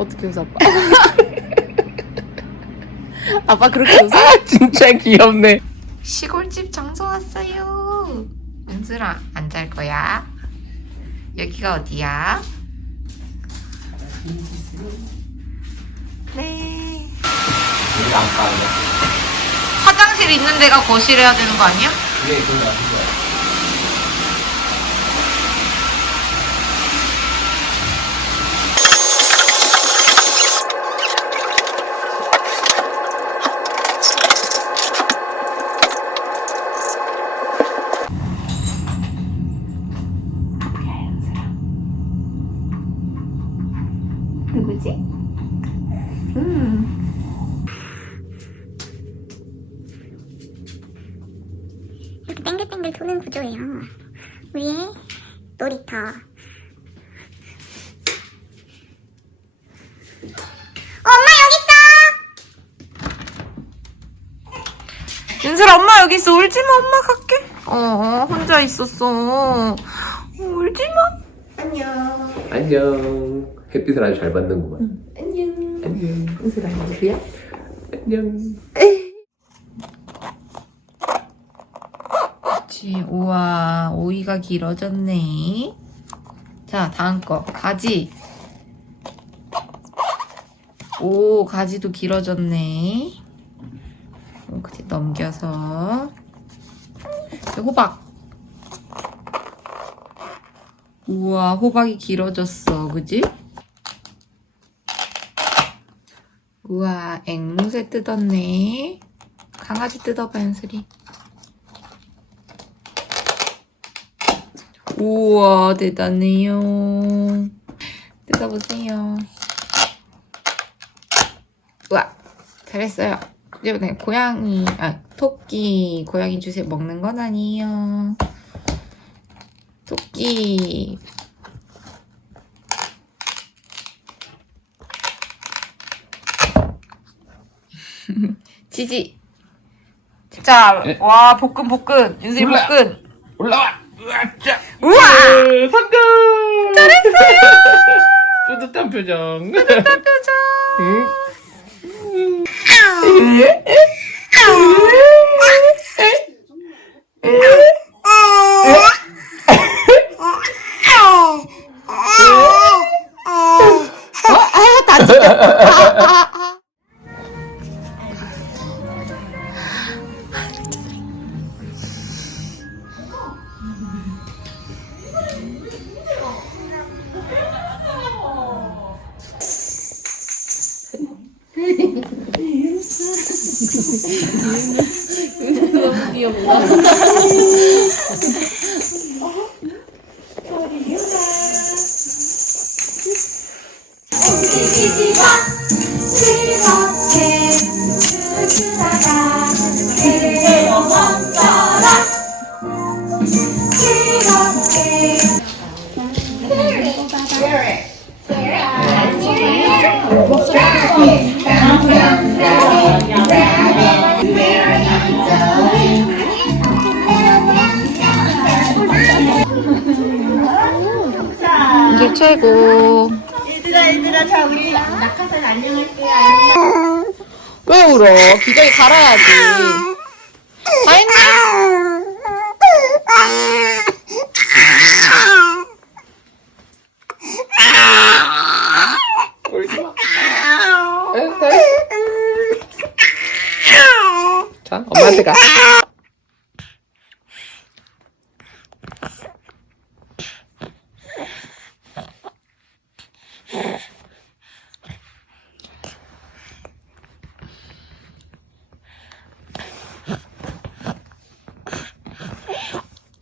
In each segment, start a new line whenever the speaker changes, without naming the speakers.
어떻게 웃어 아빠? 아빠 그렇게 웃어?
진짜 귀엽네.
시골집 장소 왔어요. 은슬아, 안 잘 거야? 여기가 어디야? 네. 화장실 있는 데가 거실해야 되는 거 아니야?
그게 그거
누구지? 음.
이렇게 땡글땡글 도는 구조예요. 위에 놀이터. 엄마 여기 있어.
윤슬아, 엄마 여기 있어. 울지 마, 엄마 갈게. 어, 어, 혼자 있었어. 어, 울지 마.
안녕. 햇빛을 아주 잘 받는구만.
안녕.
안녕.
은슬아 누구야?
안녕.
그치. 우와, 오이가 길어졌네. 자, 다음 거. 가지. 오, 가지도 길어졌네. 어, 그치, 넘겨서. 자, 호박. 우와, 호박이 길어졌어. 그지? 우와, 앵무새 뜯었네. 강아지 뜯어봐, 연슬이. 우와, 대단해요. 뜯어보세요. 우와, 잘했어요. 이번에 고양이, 아, 토끼, 고양이 주세 먹는 건 아니에요. 토끼. 지지. 자, 와, 볶음, 볶음. 윤슬이
몰라.
볶음.
올라와. 으아짜.
우와!
예, 성공. 잘했어요. 뿌듯한 표정. 뿌듯한
표정. 윤 슬 최고.
얘들아 얘들아 자 우리 낙하산 안녕할게요
왜 울어? 기저귀 갈아야지. 다 했네?
울지 마. 자, 엄마한테 가.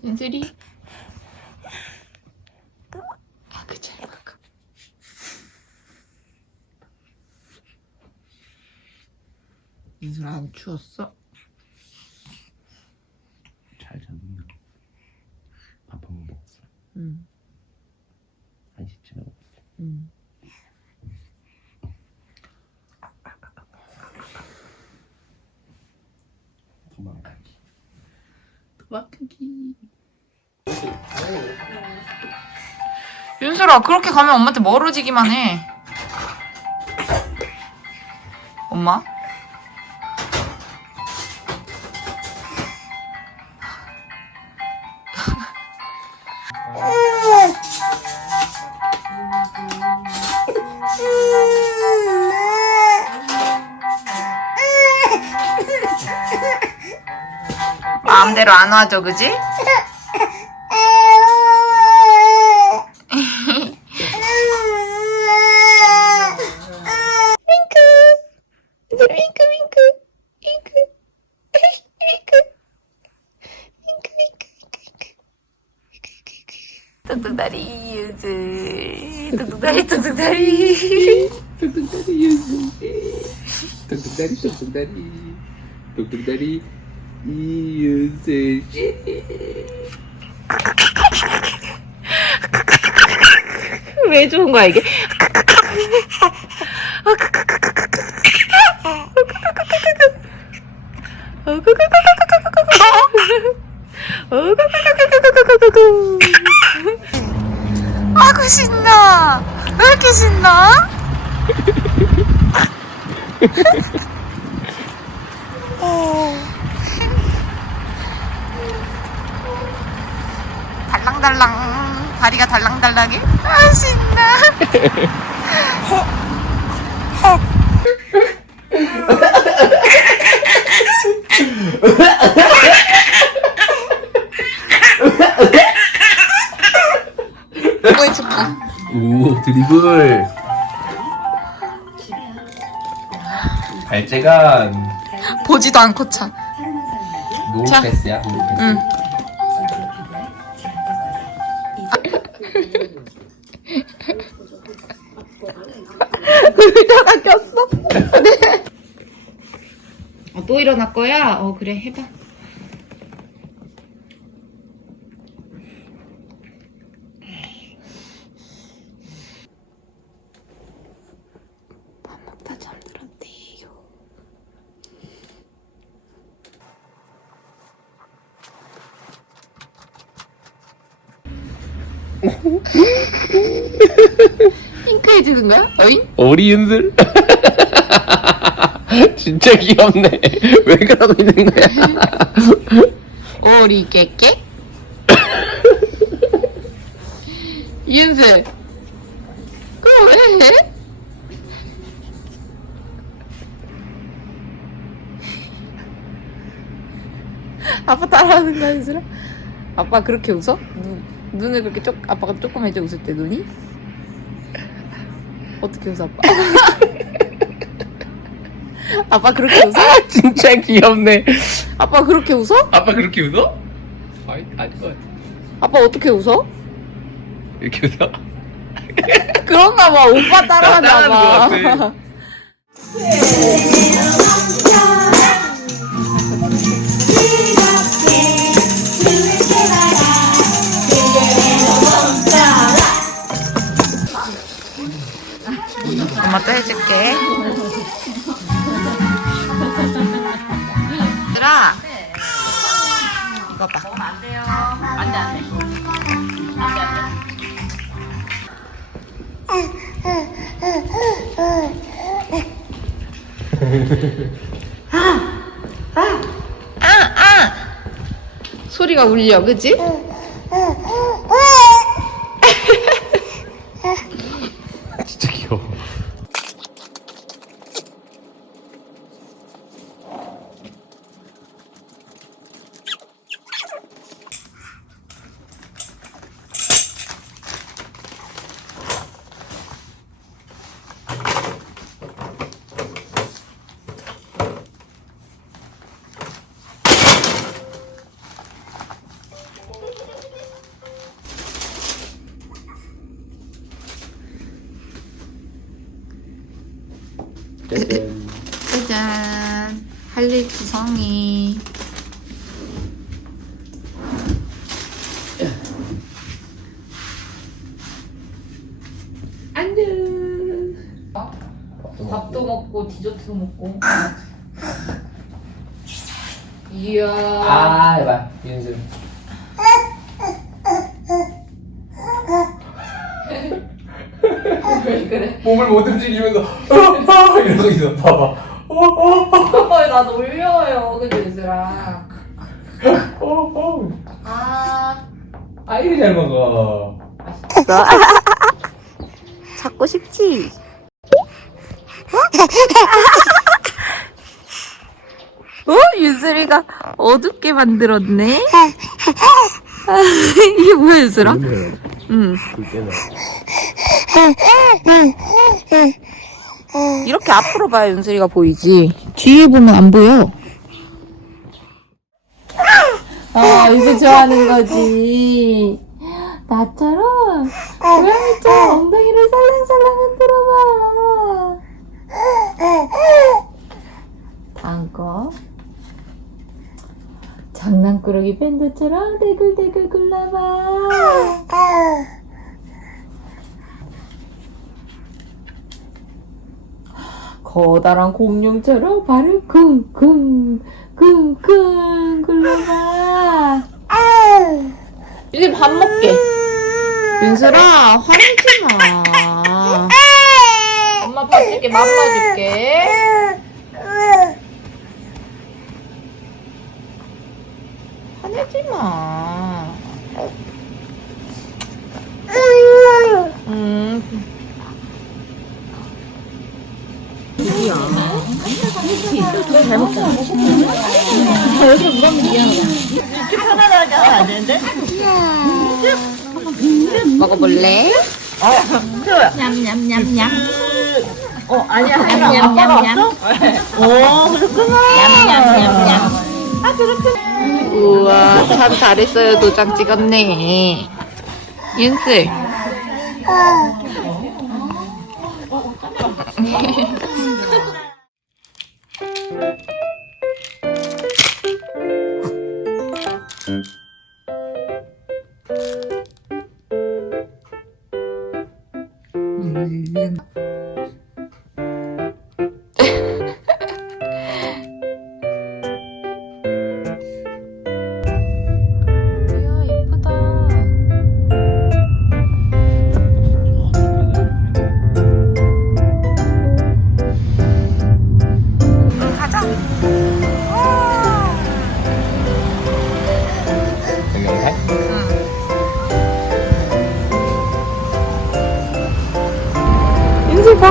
윤슬이. 아, 그잘 먹어. 윤슬아, 안 추웠어?
잘 잤나? 밥 한 번 먹었어.
응.
한 시쯤에 먹었어.
응.
도망가기.
도박하기. 윤슬아, 그렇게 가면 엄마한테 멀어지기만 해. 엄마? 마음대로 안 와줘, 그지? 윙크, 윙크, 윙크, 윙크, 윙크, 윙크, 윙크, 윙크. 뚝뚝다리 유즈, 뚝뚝다리, 뚝뚝다리.
뚝뚝다리 유수 뚝뚝다리 뚝뚝다리. 뚝뚝다리 이유수
왜 좋은 거야 이게? 아구 신나. 왜 이렇게 신나? 달랑달랑 다리가 달랑달랑해 아 신나 뭐 해줄까?
오 드리블 발재간
보지도 않고
차노
자.
패스야 노 패스
응. 의자가 꼈어? 네. 어, 또 일어날 거야? 어, 그래, 해봐. 밥 먹다 잠들었대요. 핑크해 주는 거야? 어잉?
오리윤슬 진짜 귀엽네 왜 그러고 있는 거야
오리 깨깨? 이은슬 그럼 왜 해? 아빠 따라하는 거야 이슬아? 아빠 그렇게 웃어? 눈, 눈을 그렇게 쪽 아빠가 조그매져 웃을 때 눈이? 어떻게 웃어 아빠? 아빠 그렇게 웃어?
진짜 귀엽네
아빠 그렇게 웃어?
아빠 그렇게 웃어? 아니 아닐 것 같아
아빠 어떻게 웃어?
이렇게 웃어?
그런가 봐. 오빠 따라하나 봐. 또 해줄게. 얘들아. 이거 봐. 아, 아! 소리가 울려, 그지?
진 짜잔
짜잔. 할일 구성이.
거기서 봐봐. 어, 어, 오빠가
나 놀려요. 그지 유슬아. 어, 어. 아
아이고, 잘 먹어.
잡고 싶지? 어? 어? 유슬이가 어둡게 만들었네? 이게 뭐야, 유슬아? 응. 둘째나. 이렇게 앞으로 봐야 윤슬이가 보이지. 뒤에 보면 안 보여. 아, 윤슬 좋아하는 거지. 나처럼 고양이처럼 엉덩이를 살랑살랑 흔들어봐. 다음 거. 장난꾸러기 밴드처럼 대굴대굴 굴러봐. 커다란 공룡처럼 발을 쿵쿵 쿵쿵 굴러봐. 이제 밥 먹게. 윤슬아, 화내지 마. 엄마 밥 줄게, 맘마 줄게. 화내지 마. 음.
어디야? 잘 먹자. 여기로 물어보면 미안하다. 편안하게 하면 안 되는데?
먹어볼래?
어,
냠냠냠냠.
어, 아니야. 냠냠냠냠. 어, 그렇구나. 냠냠냠냠. 아, 그렇구나.
우와, 참 잘했어요. 도장 찍었네. 윤슬.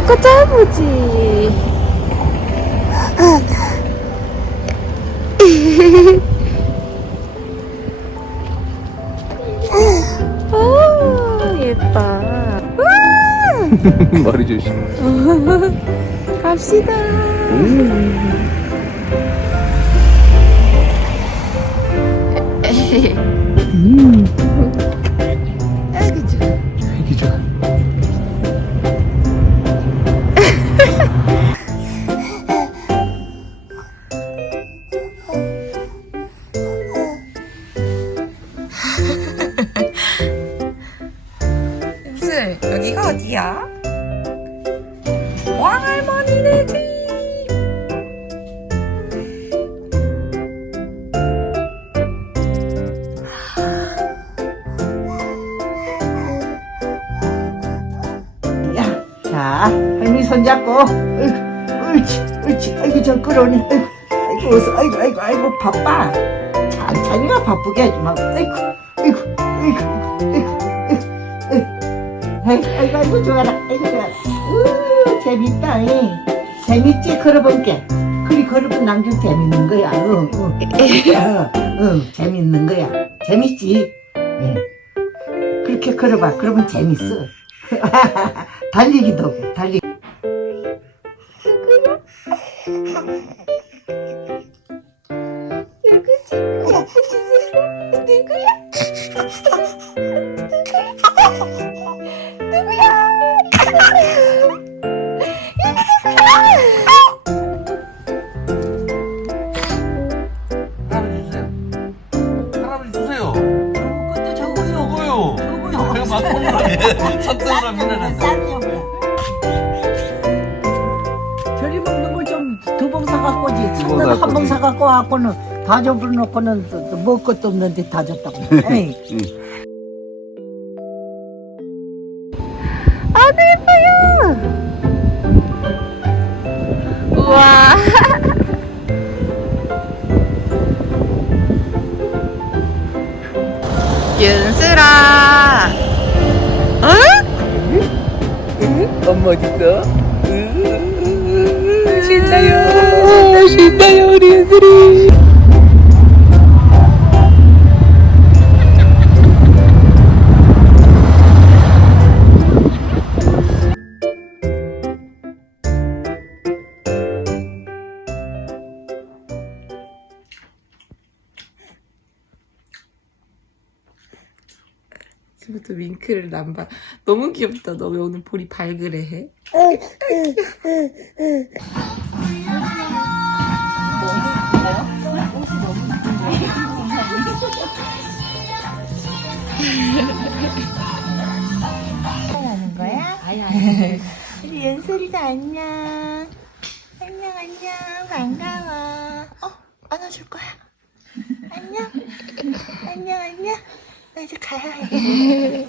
바깥 짧보지 아, 예뻐.
머리 조심.
갑시다. 아
그러니.
아이고 아이고 아이고 아이고 바빠. 자, 자기가 바쁘게 하지 말고. 아이고 아이고 아이고 아이고 아이고 아이고. 아이고 좋아라. 아이고 좋아라. 으 재밌다 이. 재밌지 걸어볼게 그리 걸어본 남편 재밌는 거야 응. 그러니까, 응, 응 재밌는 거야. 재밌지. 예. 그렇게 걸어봐. 그러면 재밌어. 달리기도 달리기.
누구지? 누구야?
누구야? 주세요 사랑해
주세요. 천원 한번 네.
사갖고 와갖고는 다 줘버려놓고는 또- 또 먹을 것도 없는데 다 줬다고. 네. 에이. 아주 예뻐요.
우와. 윤슬아. 어? 응?
엄마 어딨어? 신나요. 신나요, 우리 윤
지금부터 윙크를 남봐. 너무 귀엽다. 너 왜 오늘 볼이 발그레 해?
하는 거야? 우리 연설이도 안녕. 안녕, 안녕. 반가워. 어, 안아줄 거야. 안녕. 안녕, 안녕. 나 이제 가야 해.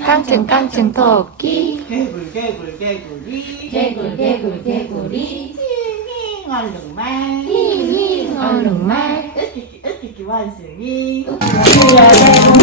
깡충 토끼.
깡충 토끼.
개굴, 개굴, 개굴이.
개굴 개굴 개굴이.
힝, 얼룩말.
힝 얼룩말.
으끼끼, 으끼끼 원숭이.
내려요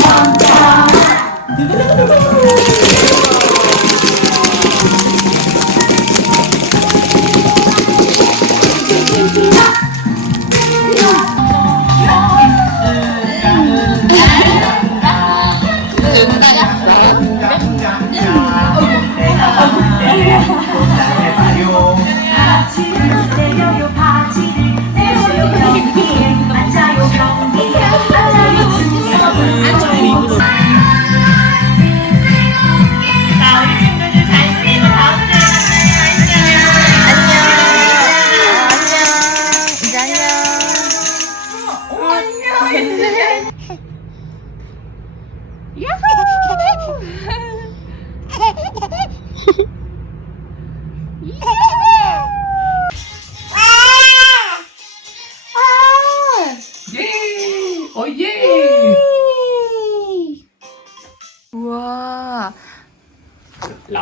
승리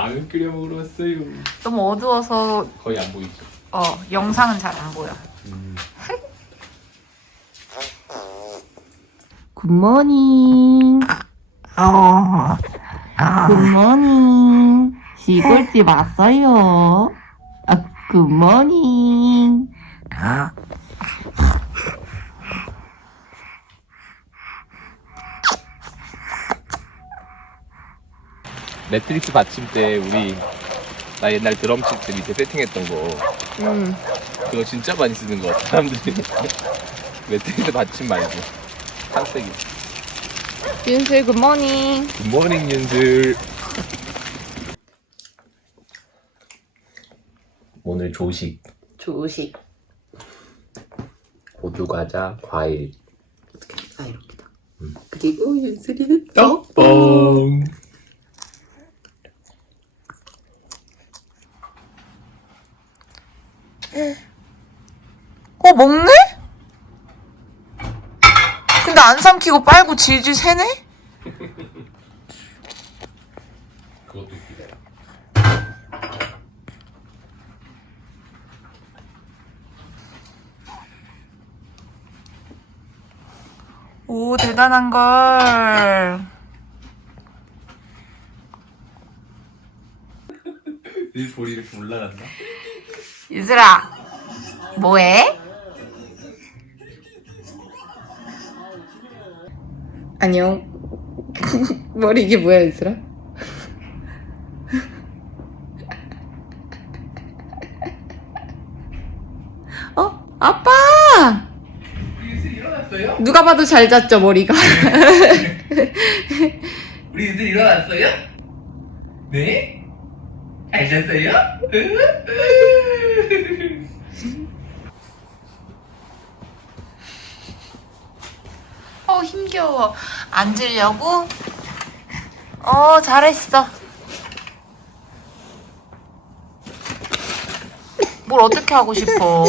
라면 끓여 먹으러 왔어요.
너무 어두워서
거의 안 보이죠?
어 영상은 잘 안 보여. 굿모닝. 어. 굿모닝. 시골집 왔어요. 아, 굿모닝.
매트릭스 받침대 우리 나 옛날 드럼 칠때 밑에 세팅했던 거.
음.
그거 진짜 많이 쓰는 거 같아 사람들이. 매트릭스 받침 말고. 한색이
윤슬 굿모닝.
굿모닝 윤슬. 오늘 조식.
조식.
호두 과자 과일.
아 이렇게 다. 그리고 윤슬이는
떡봉
어, 먹네? 근데 안 삼키고 빨고 질질 새네?
그것도 웃기다
오, 대단한 걸.
이 볼이 이렇게 올라간다
유슬아, 뭐해?
안녕. 머리 이게 뭐야 윤슬아? 어? 아빠!
일어났어요?
누가 봐도 잘 잤죠 머리가.
우리 윤슬 일어났어요? 네? 잘 잤어요?
어, 힘겨워. 앉으려고? 어, 잘했어. 뭘 어떻게 하고 싶어.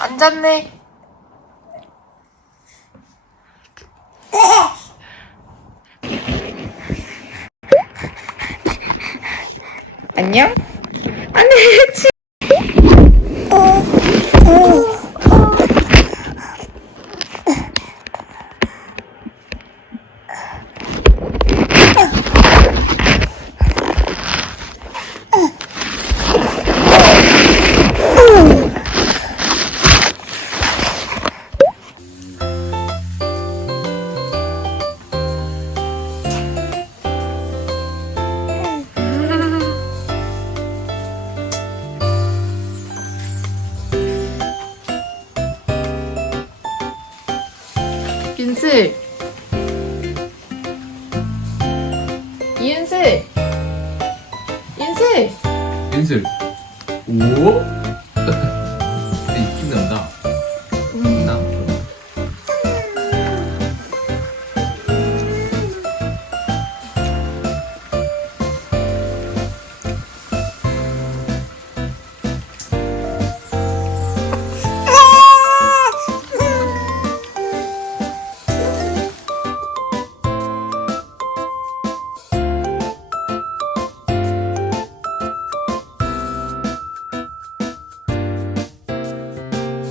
앉았네.
안녕? 안돼. 이은슬. 이은슬.
인슬 오